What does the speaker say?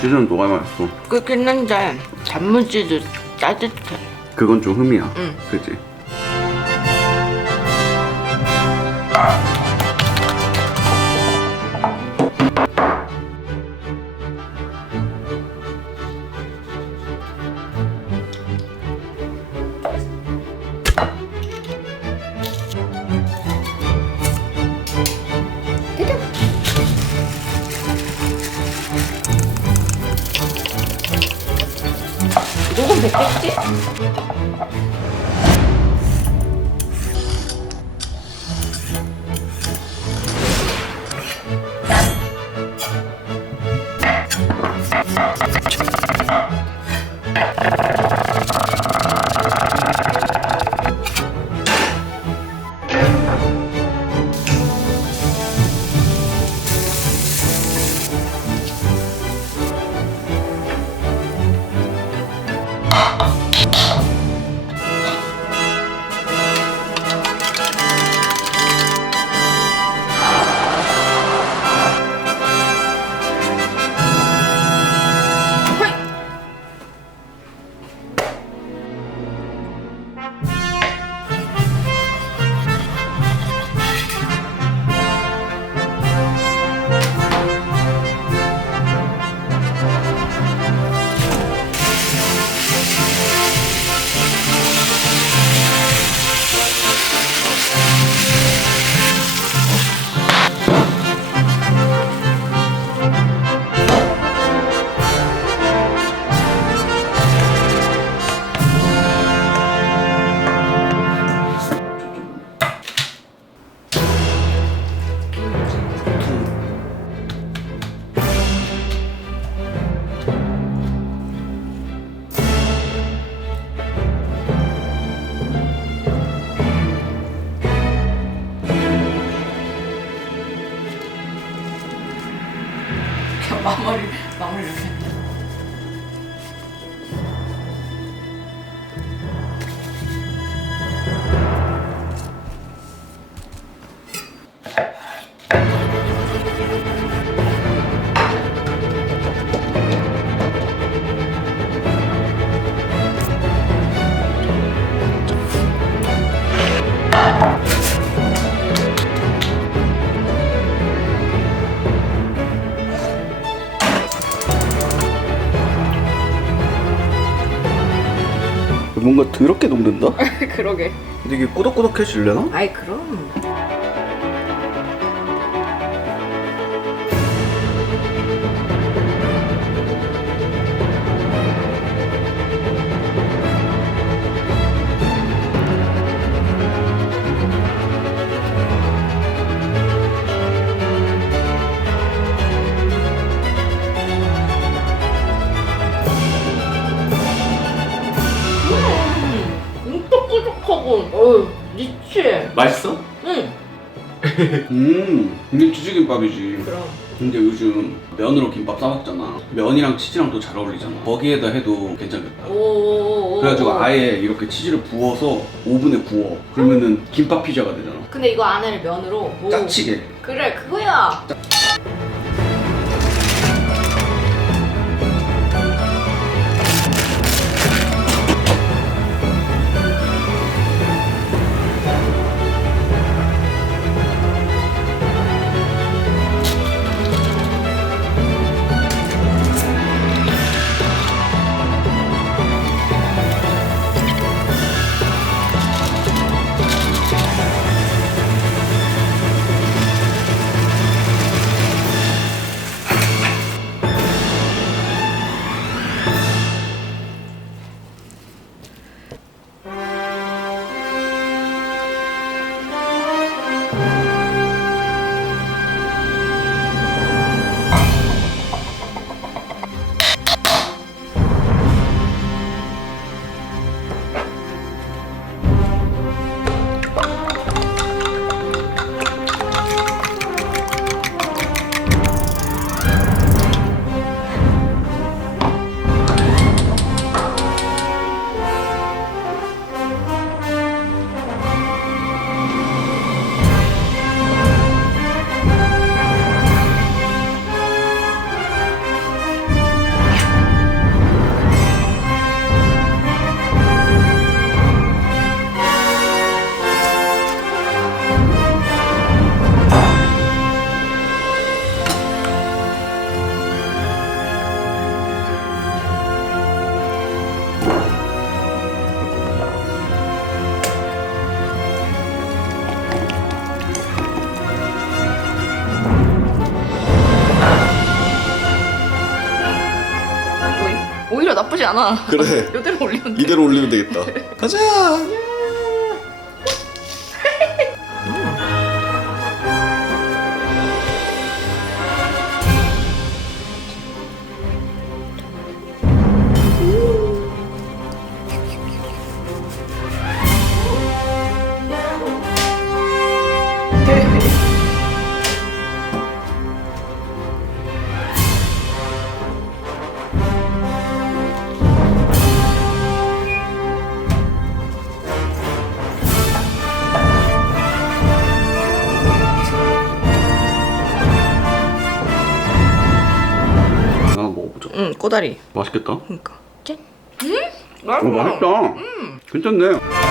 치즈는 뭐가 맛있어? 그렇긴 한데 단무지도 따뜻해. 그건 좀 흠이야. 응. 그치? 됐겠지? 뭔가 더럽게 녹는다? 그러게. 근데 이게 꾸덕꾸덕해질려나? 아이 그럼. 어우 리치. 맛있어? 응. 음, 이게 치즈김밥이지. 그럼. 근데 요즘 면으로 김밥 싸 먹잖아. 면이랑 치즈랑 또 잘 어울리잖아. 거기에다 해도 괜찮겠다. 오. 그래가지고 아예 이렇게 치즈를 부어서 오븐에 구워. 그러면은 김밥 피자가 되잖아. 근데 이거 안에를 면으로. 오. 짜치게. 그래 그거야. 나쁘지 않아. 그래. 이대로 올리면 돼. 이대로 올리면 되겠다. 가자. 꼬다리. 맛있겠다. 그러니까. 짠. 어, 맛있다. 괜찮네.